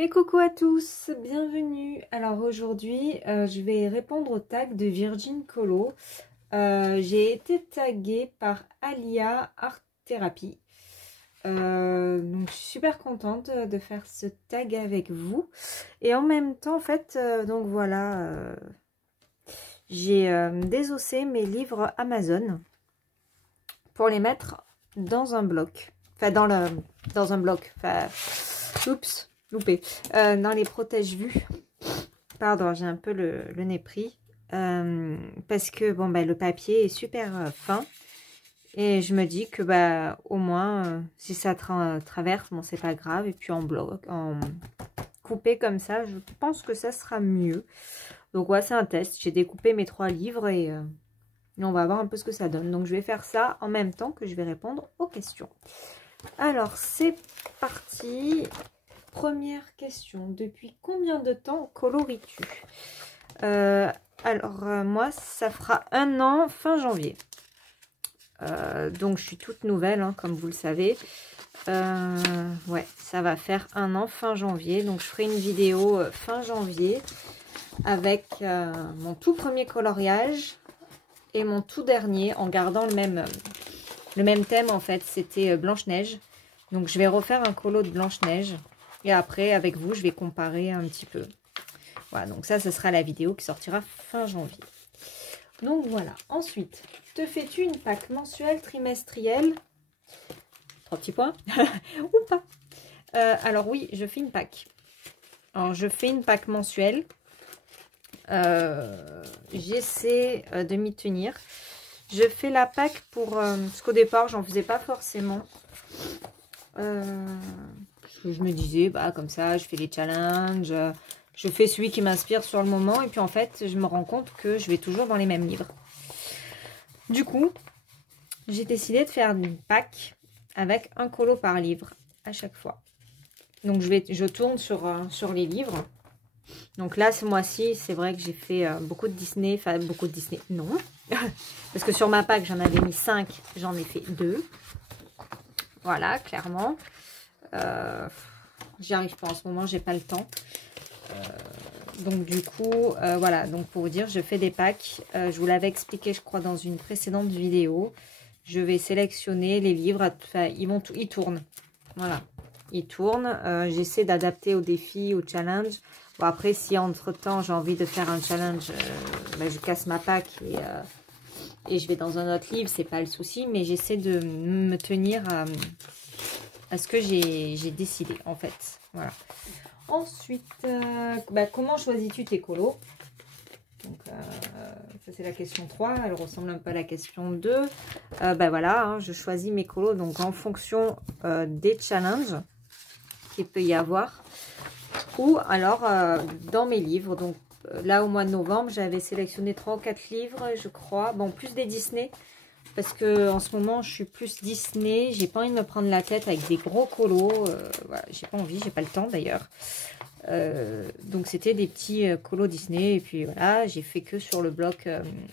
Et coucou à tous, bienvenue. Alors aujourd'hui, je vais répondre au tag de Virgin Colo. J'ai été taguée par Alia Art Therapy. Donc je suis super contente de faire ce tag avec vous. Et en même temps, en fait, donc voilà, j'ai désossé mes livres Amazon pour les mettre dans un bloc. Enfin, dans un bloc. Enfin, oups, loupé. Dans les protège-vue. Pardon, j'ai un peu le nez pris. Parce que bon, bah, le papier est super fin. Et je me dis que bah, au moins, si ça traverse, bon, c'est pas grave. Et puis en bloc, en coupé comme ça, je pense que ça sera mieux. Donc ouais, c'est un test. J'ai découpé mes 3 livres et on va voir un peu ce que ça donne. Donc je vais faire ça en même temps que je vais répondre aux questions. Alors c'est parti. Première question. Depuis combien de temps coloris-tu? Moi, ça fera 1 an fin janvier. Donc je suis toute nouvelle, hein, comme vous le savez. Ouais, ça va faire 1 an fin janvier. Donc je ferai une vidéo fin janvier avec mon tout premier coloriage et mon tout dernier en gardant le même thème en fait. C'était Blanche-Neige. Donc je vais refaire un colo de Blanche-Neige. Et après, avec vous, je vais comparer un petit peu. Voilà, donc ça, ce sera la vidéo qui sortira fin janvier. Donc voilà. Ensuite, te fais-tu une PAC mensuelle, trimestrielle? 3 petits points. Ou pas? Alors oui, je fais une PAC. Alors, je fais une PAC mensuelle. J'essaie de m'y tenir. Je fais la PAC pour... parce qu'au départ, j'en faisais pas forcément. Je me disais, bah comme ça, je fais les challenges, je fais celui qui m'inspire sur le moment, et puis en fait, je me rends compte que je vais toujours dans les mêmes livres. Du coup, j'ai décidé de faire une PAC avec un colo par livre à chaque fois. Donc je tourne sur les livres. Donc là, ce mois-ci, c'est vrai que j'ai fait beaucoup de Disney, enfin beaucoup de Disney, non. Parce que sur ma PAC, j'en avais mis 5, j'en ai fait 2. Voilà, clairement. J'y arrive pas en ce moment, j'ai pas le temps. Donc du coup, voilà, donc pour vous dire, je fais des packs. Je vous l'avais expliqué, je crois, dans une précédente vidéo. Je vais sélectionner les livres, enfin, ils tournent. Voilà, ils tournent. J'essaie d'adapter aux défis, aux challenges. Bon, après, si entre-temps, j'ai envie de faire un challenge, ben, je casse ma pack et je vais dans un autre livre, c'est pas le souci. Mais j'essaie de me tenir à ce que j'ai décidé, en fait. Voilà. Ensuite, comment choisis-tu tes colos? Donc, ça, c'est la question 3. Elle ressemble un peu à la question 2. Voilà, hein, je choisis mes colos donc en fonction des challenges qu'il peut y avoir. Ou alors, dans mes livres. Donc, là, au mois de novembre, j'avais sélectionné 3 ou 4 livres, je crois. Bon, plus des Disney. Parce que en ce moment, je suis plus Disney. J'ai pas envie de me prendre la tête avec des gros colos. Voilà, j'ai pas envie, j'ai pas le temps d'ailleurs. Donc c'était des petits colos Disney. Et puis voilà, j'ai fait que sur le bloc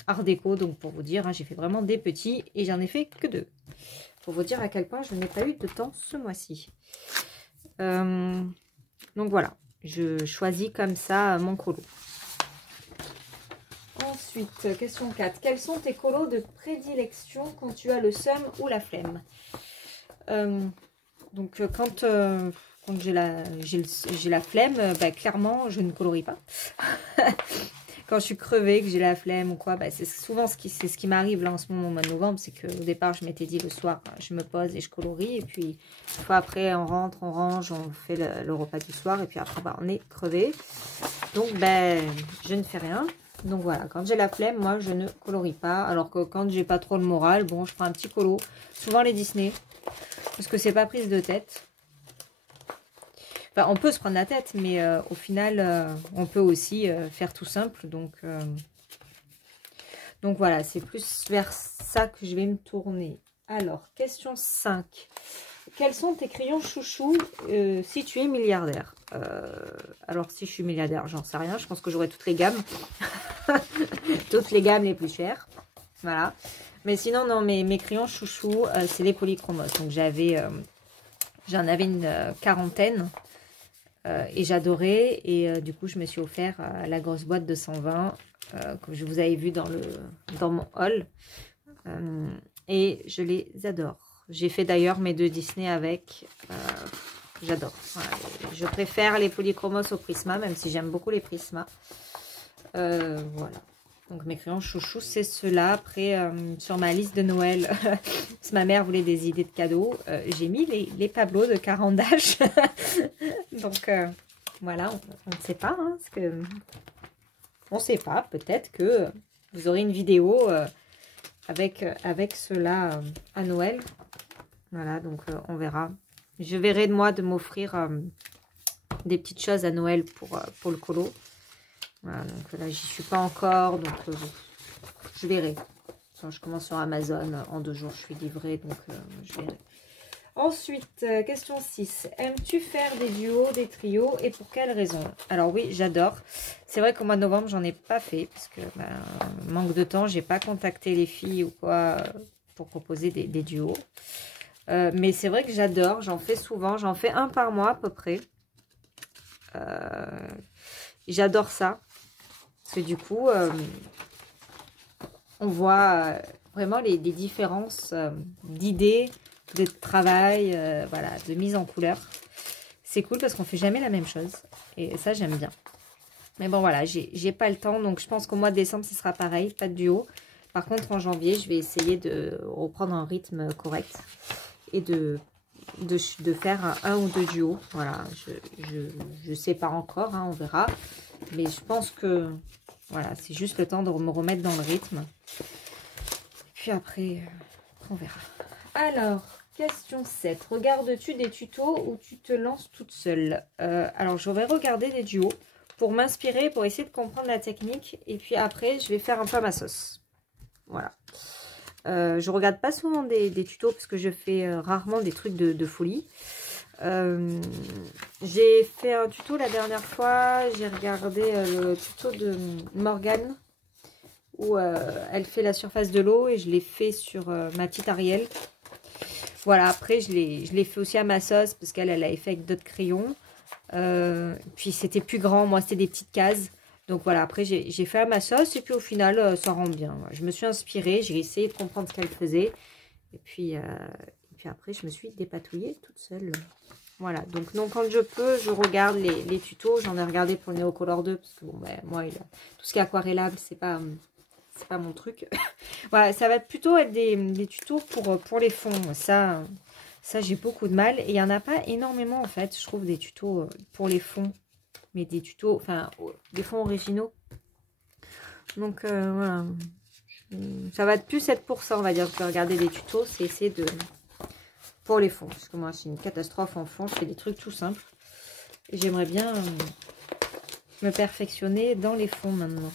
Art Déco. Donc pour vous dire, hein, j'ai fait vraiment des petits et j'en ai fait que 2. Pour vous dire à quel point je n'ai pas eu de temps ce mois-ci. Donc voilà, je choisis comme ça mon colo. Ensuite, question 4. Quels sont tes colos de prédilection quand tu as le seum ou la flemme? Quand j'ai la flemme, clairement, je ne colorie pas. Quand je suis crevée, que j'ai la flemme ou quoi, c'est souvent ce qui m'arrive là en ce moment au mois de novembre. C'est qu'au départ, je m'étais dit le soir, je me pose et je colorie. Et puis, une fois après, on rentre, on range, on fait le repas du soir. Et puis après, on est crevé. Donc, je ne fais rien. Donc voilà, quand j'ai la flemme, moi, je ne colorie pas. Alors que quand j'ai pas trop le moral, bon, je prends un petit colo. Souvent les Disney. Parce que c'est pas prise de tête. Enfin, on peut se prendre la tête, mais au final, on peut aussi faire tout simple. Donc voilà, c'est plus vers ça que je vais me tourner. Alors, question 5. Quels sont tes crayons chouchous si tu es milliardaire? Alors, si je suis milliardaire, j'en sais rien. Je pense que j'aurai toutes les gammes. Toutes les gammes les plus chères. Voilà. Mais sinon, non, mes crayons chouchous, c'est les polychromos. Donc, j'en avais une quarantaine. Et j'adorais. Et du coup, je me suis offert la grosse boîte de 120, comme je vous avais vu dans mon haul. Et je les adore. J'ai fait d'ailleurs mes 2 Disney avec. J'adore. Voilà. Je préfère les polychromos au Prisma, même si j'aime beaucoup les Prisma. Voilà. Donc mes crayons chouchous, c'est ceux-là. Après, sur ma liste de Noël, si ma mère voulait des idées de cadeaux, j'ai mis les Pablo de Caran-d'Ache. Donc voilà, on ne sait pas. Hein, parce que, on ne sait pas. Peut-être que vous aurez une vidéo avec ceux-là à Noël. Voilà, donc on verra. Je verrai de moi de m'offrir des petites choses à Noël pour le colo. Voilà, donc là, j'y suis pas encore, donc je verrai. Quand je commence sur Amazon, en 2 jours, je suis livrée, donc je verrai. Ensuite, question 6. Aimes-tu faire des duos, des trios et pour quelles raisons? Alors oui, j'adore. C'est vrai qu'au mois de novembre, j'en ai pas fait parce que manque de temps, j'ai pas contacté les filles ou quoi pour proposer des duos. Mais c'est vrai que j'adore, j'en fais souvent, j'en fais un par mois à peu près. J'adore ça. Parce que du coup, on voit vraiment les différences d'idées, de travail, voilà, de mise en couleur. C'est cool parce qu'on fait jamais la même chose. Et ça, j'aime bien. Mais bon, voilà, j'ai pas le temps. Donc, je pense qu'au mois de décembre, ce sera pareil, pas de duo. Par contre, en janvier, je vais essayer de reprendre un rythme correct. Et de faire un ou 2 duos. Voilà, je sais pas encore, hein, on verra. Mais je pense que, voilà, c'est juste le temps de me remettre dans le rythme. Et puis après, on verra. Alors, question 7. Regardes-tu des tutos ou tu te lances toute seule? Alors, je vais regarder des duos pour m'inspirer, pour essayer de comprendre la technique. Et puis après, je vais faire un peu à ma sauce. Voilà. Je regarde pas souvent des tutos parce que je fais rarement des trucs de folie. J'ai fait un tuto la dernière fois. J'ai regardé le tuto de Morgane où elle fait la surface de l'eau et je l'ai fait sur ma petite Ariel. Voilà, après je l'ai fait aussi à ma sauce parce qu'elle avait fait avec d'autres crayons. Puis c'était plus grand, moi c'était des petites cases. Donc voilà, après j'ai fait à ma sauce et puis au final ça rend bien. Je me suis inspirée, j'ai essayé de comprendre ce qu'elle faisait. Et puis après je me suis dépatouillée toute seule. Voilà, donc non, quand je peux, je regarde les tutos. J'en ai regardé pour le Neocolor 2 parce que bon, ben, moi, tout ce qui est aquarellable, c'est pas mon truc. Voilà, ça va plutôt être des tutos pour les fonds. Ça j'ai beaucoup de mal. Et il n'y en a pas énormément, en fait, je trouve, des tutos pour les fonds. Mais des tutos, enfin, des fonds originaux. Donc, voilà. Ça va être plus être pour ça, on va dire. Je vais regarder des tutos, c'est essayer de... Pour les fonds. Parce que moi, c'est une catastrophe en fond. Je fais des trucs tout simples. Et j'aimerais bien me perfectionner dans les fonds maintenant.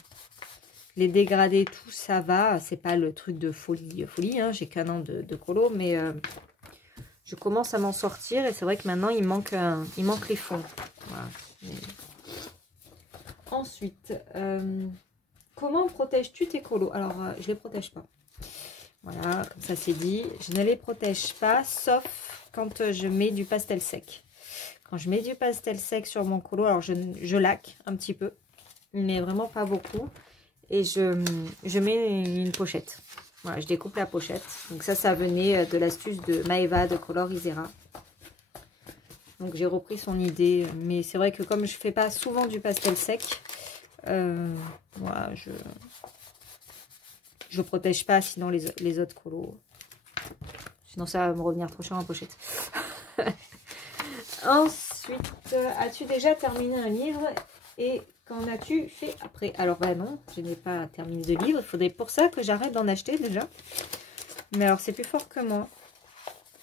Les dégradés, tout, ça va. C'est pas le truc de folie. Hein. J'ai qu'un an de colo, mais... je commence à m'en sortir et c'est vrai que maintenant il manque les fonds. Voilà. Ensuite, comment protèges-tu tes colos? Alors, je les protège pas. Voilà, comme ça c'est dit. Je ne les protège pas, sauf quand je mets du pastel sec. Quand je mets du pastel sec sur mon colo, alors je laque un petit peu, mais vraiment pas beaucoup. Et je mets une pochette. Voilà, je découpe la pochette. Donc ça venait de l'astuce de Maeva de Color Isera. Donc j'ai repris son idée. Mais c'est vrai que comme je fais pas souvent du pastel sec, voilà, je protège pas sinon les autres colos. Sinon ça va me revenir trop cher en pochette. Ensuite, as-tu déjà terminé un livre et qu'en as-tu fait après? Alors, bah non, je n'ai pas terminé de livre. Il faudrait pour ça que j'arrête d'en acheter déjà. Mais alors, c'est plus fort que moi.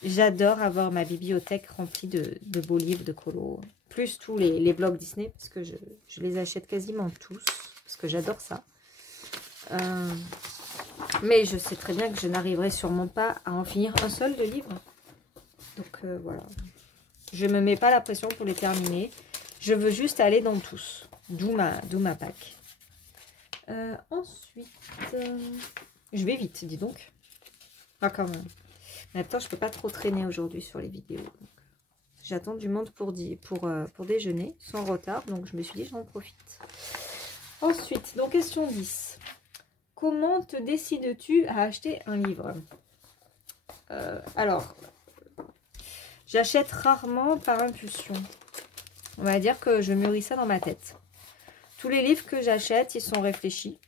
J'adore avoir ma bibliothèque remplie de beaux livres, de colos. Plus tous les blogs Disney, parce que je les achète quasiment tous. Parce que j'adore ça. Mais je sais très bien que je n'arriverai sûrement pas à en finir un seul de livre. Donc, voilà. Je ne me mets pas la pression pour les terminer. Je veux juste aller dans tous. D'où ma pack. Ensuite, je vais vite, dis donc. Ah, quand même. Mais attends, je peux pas trop traîner aujourd'hui sur les vidéos. Donc j'attends du monde pour déjeuner, sans retard. Donc, je me suis dit, j'en profite. Ensuite, donc, question 10. Comment te décides-tu à acheter un livre? Alors, j'achète rarement par impulsion. On va dire que je mûris ça dans ma tête. Tous les livres que j'achète, ils sont réfléchis.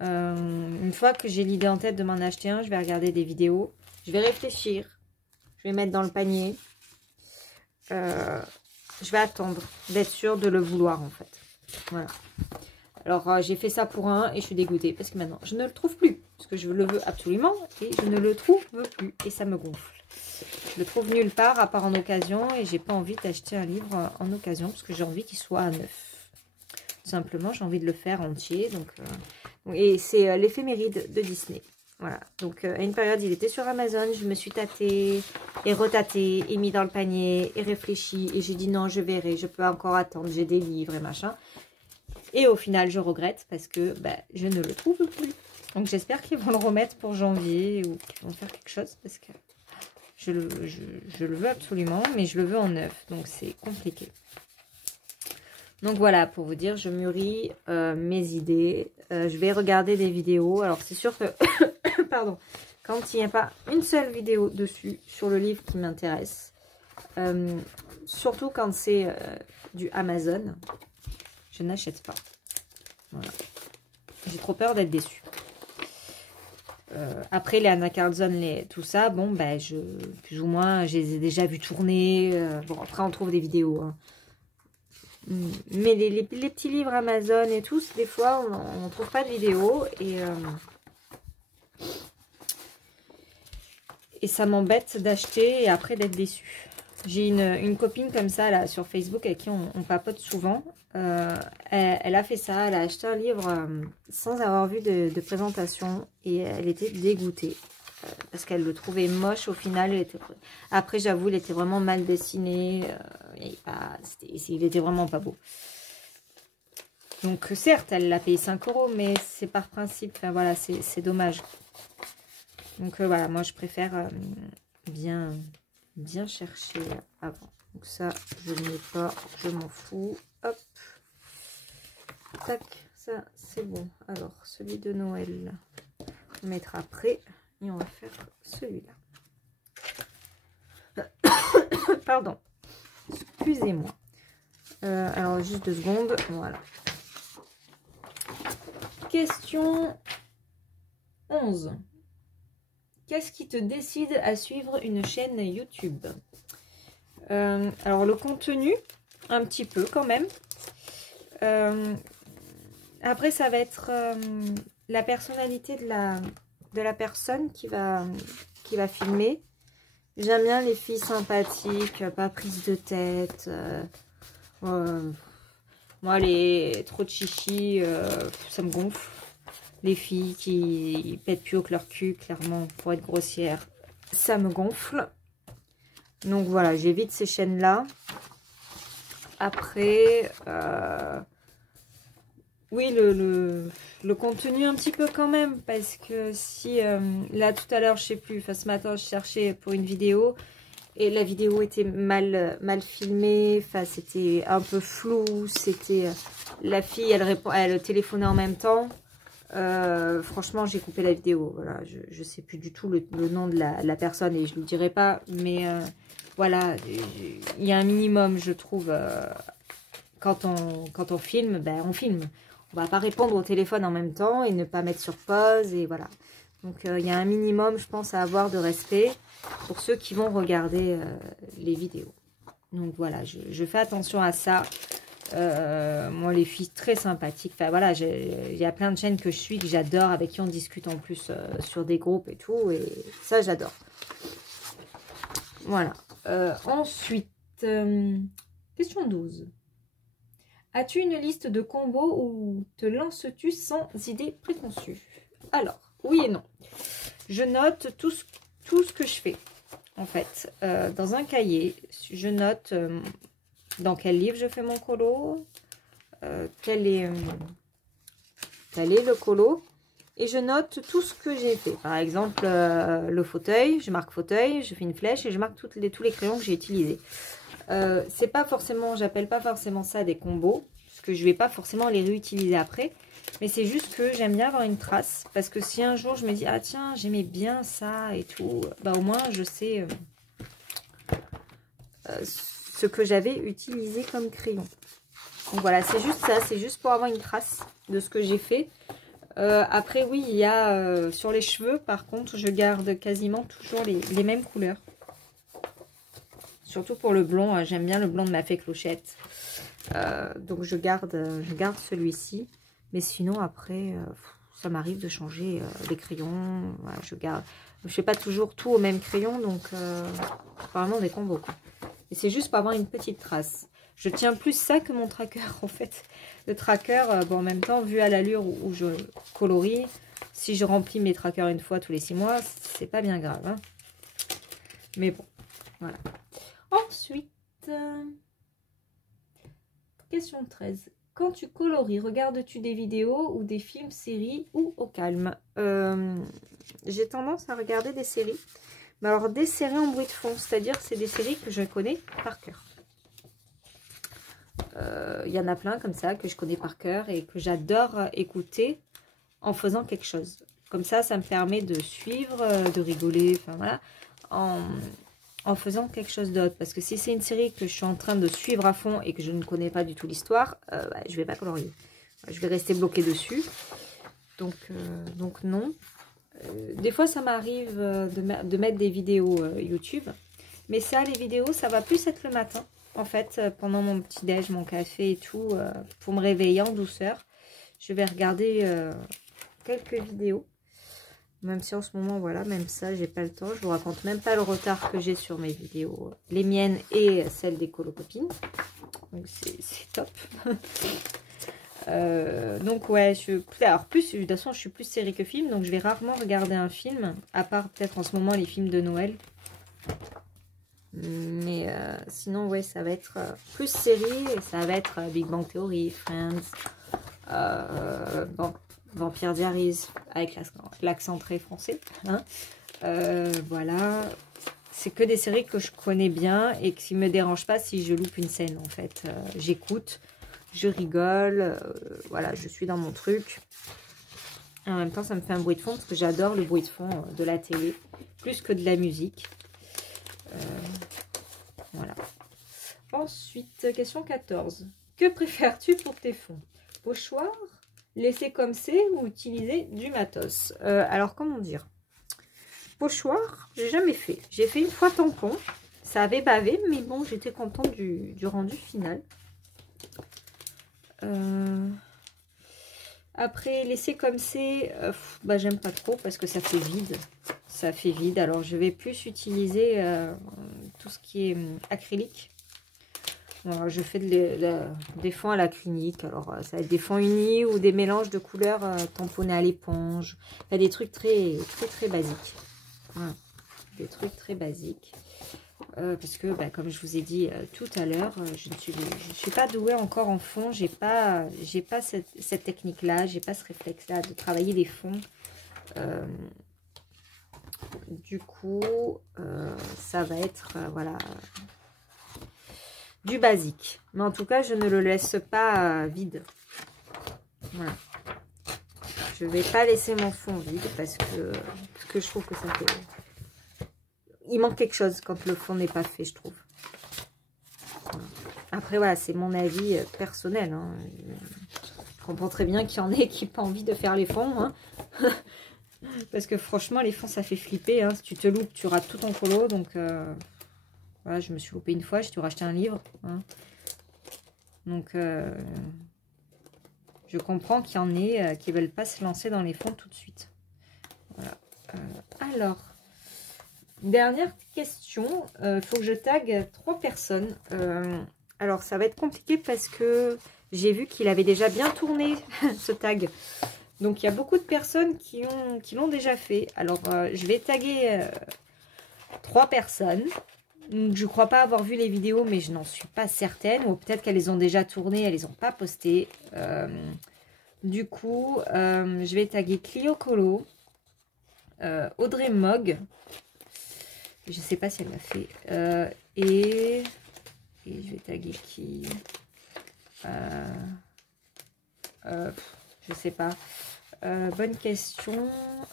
Une fois que j'ai l'idée en tête de m'en acheter un, je vais regarder des vidéos. Je vais réfléchir. Je vais mettre dans le panier. Je vais attendre d'être sûre de le vouloir, en fait. Voilà. Alors, j'ai fait ça pour un et je suis dégoûtée parce que maintenant, je ne le trouve plus. Parce que je le veux absolument et je ne le trouve plus. Et ça me gonfle. Je le trouve nulle part à part en occasion et j'ai pas envie d'acheter un livre en occasion parce que j'ai envie qu'il soit à neuf. Tout simplement, j'ai envie de le faire entier. Et c'est l'éphéméride de Disney. Voilà. Donc, à une période, il était sur Amazon. Je me suis tâtée et retâtée et mis dans le panier et réfléchi. Et j'ai dit non, je verrai. Je peux encore attendre. J'ai des livres et machin. Et au final, je regrette parce que je ne le trouve plus. Donc, j'espère qu'ils vont le remettre pour janvier ou qu'ils vont faire quelque chose parce que je le veux absolument, mais je le veux en neuf. Donc, c'est compliqué. Donc voilà, pour vous dire, je mûris mes idées. Je vais regarder des vidéos. Alors c'est sûr que, pardon, quand il n'y a pas une seule vidéo dessus sur le livre qui m'intéresse, surtout quand c'est du Amazon, je n'achète pas. Voilà. J'ai trop peur d'être déçue. Après les Anna Carlson, tout ça, bon, plus ou moins, je les ai déjà vus tourner. Bon, après on trouve des vidéos, hein. Mais les petits livres Amazon et tout, des fois, on ne trouve pas de vidéo. Et ça m'embête d'acheter et après d'être déçue. J'ai une copine comme ça là sur Facebook avec qui on papote souvent. Elle a fait ça, elle a acheté un livre sans avoir vu de présentation. Et elle était dégoûtée. Parce qu'elle le trouvait moche au final. Après, j'avoue, il était vraiment mal dessiné. Il était vraiment pas beau. Donc, certes, elle l'a payé 5 €, mais c'est par principe. Enfin, voilà, c'est dommage. Donc, voilà, moi, je préfère bien chercher avant. Donc, ça, je ne mets pas. Je m'en fous. Hop. Tac. Ça, c'est bon. Alors, celui de Noël, on mettra après. Et on va faire celui-là. Pardon. Excusez-moi. Alors, juste 2 secondes. Voilà. Question 11. Qu'est-ce qui te décide à suivre une chaîne YouTube? Alors, le contenu, un petit peu quand même. Après, ça va être la personnalité de la personne qui va filmer. J'aime bien les filles sympathiques, pas prises de tête. Moi, les trop de chichi, ça me gonfle. Les filles qui pètent plus haut que leur cul, clairement, pour être grossière, ça me gonfle. Donc voilà, j'évite ces chaînes-là. Après, oui, le contenu un petit peu quand même, parce que si, là tout à l'heure, je sais plus, enfin ce matin, je cherchais pour une vidéo, et la vidéo était mal filmée, enfin c'était un peu flou, c'était, la fille, elle téléphonait en même temps, franchement, j'ai coupé la vidéo, voilà, je sais plus du tout le nom de la personne, et je le dirai pas, mais voilà, il y a un minimum, je trouve, quand on filme, on filme. On va pas répondre au téléphone en même temps et ne pas mettre sur pause et voilà. Donc il y a un minimum, je pense, à avoir de respect pour ceux qui vont regarder les vidéos. Donc voilà, je fais attention à ça. Moi, les filles très sympathiques. Enfin voilà, il y a plein de chaînes que je suis, que j'adore, avec qui on discute en plus sur des groupes et tout. Et ça, j'adore. Voilà. Ensuite, question 12. As-tu une liste de combos ou te lances-tu sans idée préconçue? Alors, oui et non. Je note tout ce que je fais, en fait. Dans un cahier, je note dans quel livre je fais mon colo, quel est le colo, et je note tout ce que j'ai fait. Par exemple, le fauteuil, je marque fauteuil, je fais une flèche et je marque tous les crayons que j'ai utilisés. C'est pas forcément, j'appelle pas forcément ça des combos, parce que je vais pas forcément les réutiliser après. Mais c'est juste que j'aime bien avoir une trace, parce que si un jour je me dis, ah tiens, j'aimais bien ça et tout, bah au moins je sais ce que j'avais utilisé comme crayon. Donc voilà, c'est juste ça, c'est juste pour avoir une trace de ce que j'ai fait. Après oui, il y a sur les cheveux, par contre, je garde quasiment toujours les mêmes couleurs. Surtout pour le blond, j'aime bien le blond de ma fée Clochette. Donc je garde celui-ci. Mais sinon après, ça m'arrive de changer les crayons. Voilà, je fais pas toujours tout au même crayon, donc vraiment des combos, quoi. Et c'est juste pour avoir une petite trace. Je tiens plus ça que mon tracker en fait. Le tracker, bon, en même temps, vu à l'allure où je colorie, si je remplis mes trackers une fois tous les 6 mois, c'est pas bien grave, hein. Mais bon, voilà. Ensuite, question 13. Quand tu colories, regardes-tu des vidéos ou des films, séries ou au calme? J'ai tendance à regarder des séries. Mais alors des séries en bruit de fond, c'est-à-dire c'est des séries que je connais par cœur. Il y en a plein comme ça que je connais par cœur et que j'adore écouter en faisant quelque chose. Comme ça me permet de suivre, de rigoler, enfin voilà, en faisant quelque chose d'autre. Parce que si c'est une série que je suis en train de suivre à fond et que je ne connais pas du tout l'histoire, je ne vais pas colorier. Je vais rester bloquée dessus. Donc non. Des fois, ça m'arrive de mettre des vidéos YouTube. Mais ça, les vidéos, ça va plus être le matin. En fait, pendant mon petit-déj, mon café et tout, pour me réveiller en douceur. Je vais regarder quelques vidéos. Même si en ce moment, voilà, même ça, j'ai pas le temps. Je vous raconte même pas le retard que j'ai sur mes vidéos. Les miennes et celles des colocopines. Donc, c'est top. Donc, ouais, alors plus, de toute façon, je suis plus série que film. Donc, je vais rarement regarder un film. À part peut-être en ce moment les films de Noël. Mais sinon, ouais, ça va être plus série. Et ça va être Big Bang Theory, Friends, Vampire Diaries, avec l'accent très français. Hein. Voilà. C'est que des séries que je connais bien et qui ne me dérangent pas si je loupe une scène, en fait. J'écoute, je rigole, voilà, je suis dans mon truc. Et en même temps, ça me fait un bruit de fond parce que j'adore le bruit de fond de la télé, plus que de la musique. Voilà. Ensuite, question 14. Que préfères-tu pour tes fonds? Pochoir, laisser comme c'est ou utiliser du matos? Alors, comment dire? Pochoir, j'ai jamais fait. J'ai fait une fois tampon. Ça avait bavé, mais bon, j'étais contente du rendu final. Après, laisser comme c'est, bah, j'aime pas trop parce que ça fait vide. Ça fait vide. Alors, je vais plus utiliser tout ce qui est acrylique. Alors, je fais des fonds à l'acrylique. Alors, ça va être des fonds unis ou des mélanges de couleurs tamponnés à l'éponge. Enfin, des trucs très basiques. Voilà. Des trucs très basiques. Parce que, bah, comme je vous ai dit tout à l'heure, je ne suis pas douée encore en fond. J'ai pas cette technique-là, j'ai pas ce réflexe-là de travailler les fonds. Du coup, ça va être, voilà, du basique. Mais en tout cas, je ne le laisse pas vide. Voilà. Je ne vais pas laisser mon fond vide parce que je trouve que ça fait... Il manque quelque chose quand le fond n'est pas fait, je trouve. Après, voilà, c'est mon avis personnel. Hein. Je comprends très bien qu'il y en ait qui n'ont pas envie de faire les fonds. Hein. Parce que franchement, les fonds, ça fait flipper. Hein. Si tu te loupes, tu rates tout ton colo. Donc, voilà, je me suis loupée une fois. J'ai dû racheter un livre. Hein. Donc, je comprends qu'il y en ait qui ne veulent pas se lancer dans les fonds tout de suite. Voilà. Alors... Dernière question, il faut que je tague 3 personnes. Alors, ça va être compliqué parce que j'ai vu qu'il avait déjà bien tourné, ce tag. Donc, il y a beaucoup de personnes qui l'ont déjà fait. Alors, je vais taguer 3 personnes. Je ne crois pas avoir vu les vidéos, mais je n'en suis pas certaine. Ou peut-être qu'elles les ont déjà tournées, elles ne les ont pas postées. Du coup, je vais taguer Clio Colo, Audrey Mogg. Je sais pas si elle l'a fait. Et je vais taguer qui je sais pas. Bonne question.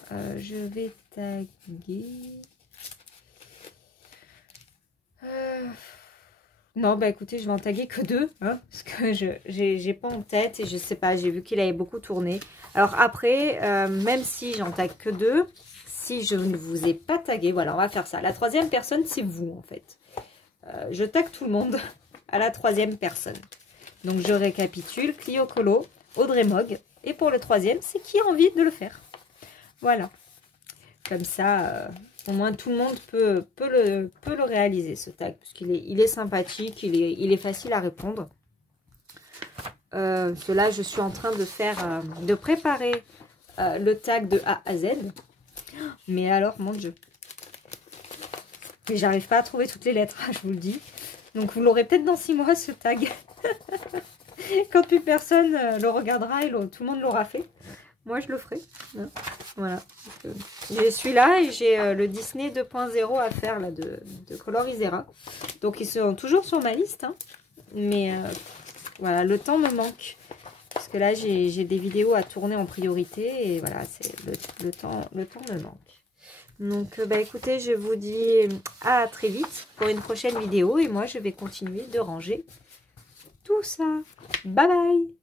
Je vais taguer... Non, bah écoutez, je vais en taguer que 2, hein, parce que j'ai pas en tête et je sais pas, j'ai vu qu'il avait beaucoup tourné. Alors après, même si j'en tague que 2, si je ne vous ai pas tagué, voilà, on va faire ça. La 3e personne, c'est vous, en fait. Je tague tout le monde à la 3e personne. Donc, je récapitule. Clio Colo, Audrey Mogg. Et pour le 3e, c'est qui a envie de le faire. Voilà. Comme ça, au moins tout le monde peut le réaliser, ce tag. Parce qu'il est sympathique, il est facile à répondre. Là, je suis en train de faire, de préparer le tag de A à Z. Mais alors, mon Dieu. Mais j'arrive pas à trouver toutes les lettres, je vous le dis. Donc, vous l'aurez peut-être dans 6 mois, ce tag. Quand plus personne le regardera et tout le monde l'aura fait. Moi, je le ferai. Hein, voilà. J'ai celui-là et j'ai le Disney 2.0 à faire là, de Colorisera. Donc, ils sont toujours sur ma liste. Hein. Mais voilà, le temps me manque. Parce que là, j'ai des vidéos à tourner en priorité. Et voilà, le temps me manque. Donc, bah, écoutez, je vous dis à très vite pour une prochaine vidéo. Et moi, je vais continuer de ranger tout ça. Bye bye!